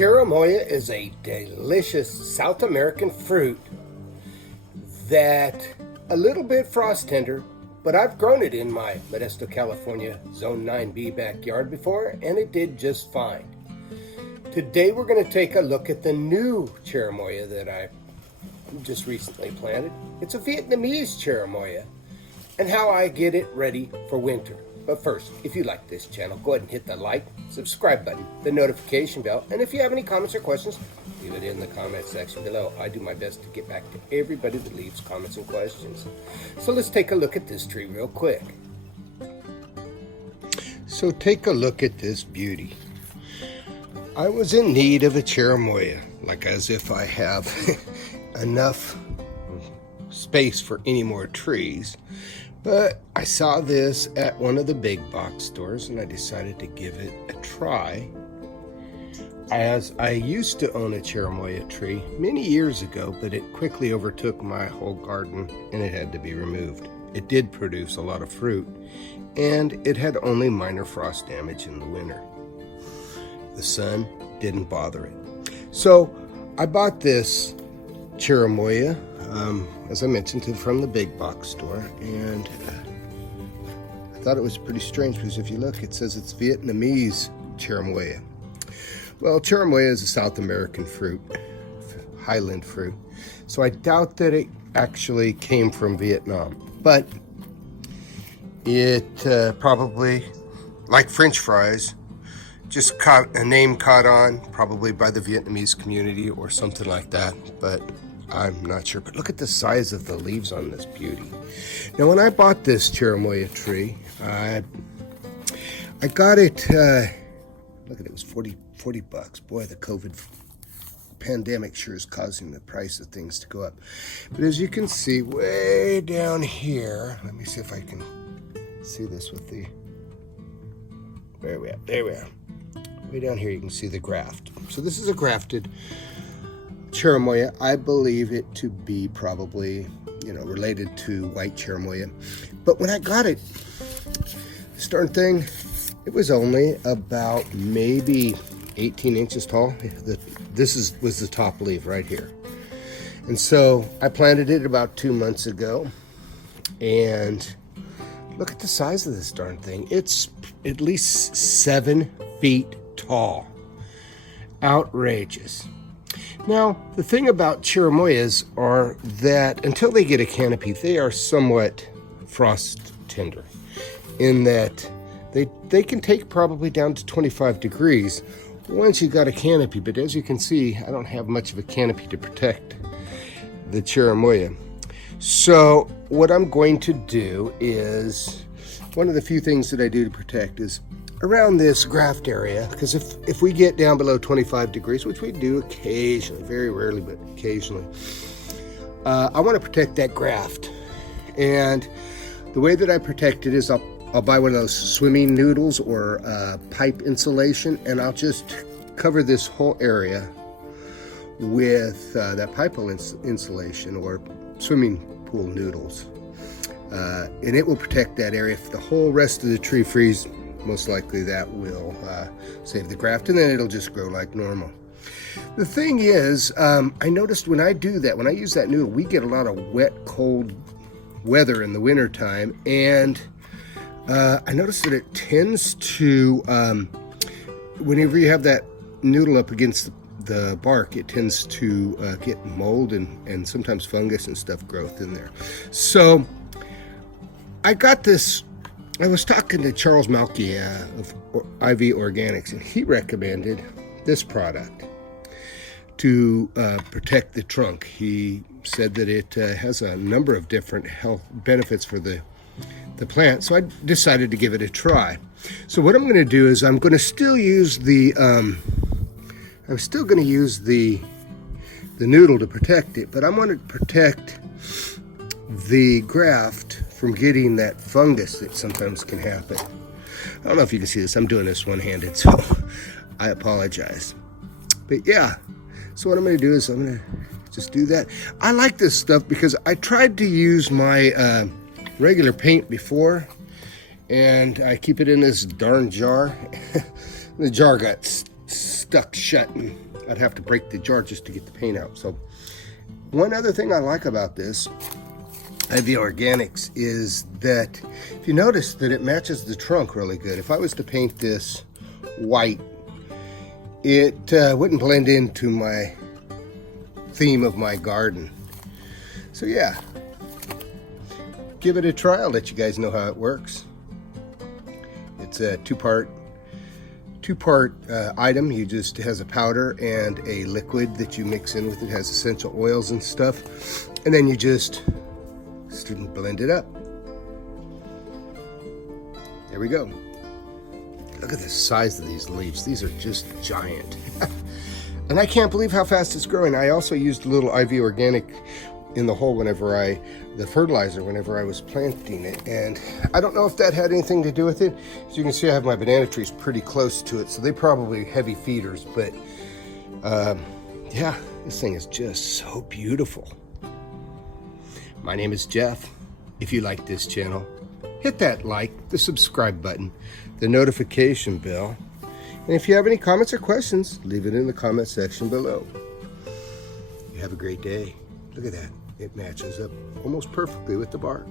Cherimoya is a delicious South American fruit that a little bit frost tender, but I've grown it in my Modesto, California Zone 9B backyard before, and it did just fine. Today we're going to take a look at the new Cherimoya that I just recently planted. It's a Vietnamese Cherimoya and how I get it ready for winter. But first, if you like this channel, go ahead and hit the like, subscribe button, the notification bell, and if you have any comments or questions, leave it in the comment section below. I do my best to get back to everybody that leaves comments and questions. So let's take a look at this tree real quick. So take a look at this beauty. I was in need of a Cherimoya, like as if I have enough space for any more trees. But I saw this at one of the big box stores and I decided to give it a try, as I used to own a Cherimoya tree many years ago, but it quickly overtook my whole garden and it had to be removed. It did produce a lot of fruit and it had only minor frost damage in the winter. The sun didn't bother it. So I bought this Cherimoya, as I mentioned, from the big box store, and I thought it was pretty strange because if you look, it says it's Vietnamese Cherimoya. Well, Cherimoya is a South American fruit, highland fruit, so I doubt that it actually came from Vietnam, but it probably, like French fries, just caught a name caught on, probably by the Vietnamese community or something like that, but I'm not sure. But look at the size of the leaves on this beauty. Now, when I bought this Cherimoya tree, I got it, look at it, was 40 bucks. Boy, the COVID pandemic sure is causing the price of things to go up. But as you can see, way down here, let me see if I can see this with the, where are we at? There we are. Way down here you can see the graft. So this is a grafted Cherimoya. I believe it to be probably, related to white Cherimoya. But when I got it, this darn thing, it was only about maybe 18 inches tall. This was the top leaf right here. And so I planted it about 2 months ago. And look at the size of this darn thing. It's at least 7 feet tall. Outrageous. Now, the thing about Cherimoyas are that until they get a canopy, they are somewhat frost tender in that they can take probably down to 25 degrees once you've got a canopy. But as you can see, I don't have much of a canopy to protect the Cherimoya. So what I'm going to do is, one of the few things that I do to protect is around this graft area, because if we get down below 25 degrees, which we do occasionally, very rarely, but occasionally, I want to protect that graft. And the way that I protect it is I'll buy one of those swimming noodles or pipe insulation, and I'll just cover this whole area with that pipe insulation or swimming pool noodles. And it will protect that area. If the whole rest of the tree freezes, most likely that will save the graft, and then it'll just grow like normal. The thing is, I noticed when I do that, when I use that noodle, we get a lot of wet, cold weather in the winter time, and I noticed that it tends to, whenever you have that noodle up against the bark, it tends to get mold and sometimes fungus and stuff growth in there. So I got this. I was talking to Charles Malky of IV Organics, and he recommended this product to protect the trunk. He said that it has a number of different health benefits for the plant, so I decided to give it a try. So what I'm going to do is I'm going to still use the noodle to protect it, but I want to protect the graft from getting that fungus that sometimes can happen. I don't know if you can see this. I'm doing this one-handed, so I apologize. But yeah, so what I'm going to do is I'm going to just do that. I like this stuff because I tried to use my regular paint before, and I keep it in this darn jar. The jar got stuck shut and I'd have to break the jar just to get the paint out. So one other thing I like about this IV Organics is that if you notice that it matches the trunk really good. If I was to paint this white, it wouldn't blend into my theme of my garden. So yeah, give it a try. I'll let you guys know how it works. It's a two-part item. You just has a powder and a liquid that you mix in with it. It has essential oils and stuff, and then you just blend it up. There we go. Look at the size of these leaves. These are just giant. And I can't believe how fast it's growing. I also used a little IV Organic in the hole the fertilizer whenever I was planting it. And I don't know if that had anything to do with it. As you can see, I have my banana trees pretty close to it, so they probably heavy feeders. But yeah, this thing is just so beautiful. My name is Jeff. If you like this channel, hit that like, the subscribe button, the notification bell. And if you have any comments or questions, leave it in the comment section below. You have a great day. Look at that. It matches up almost perfectly with the bark.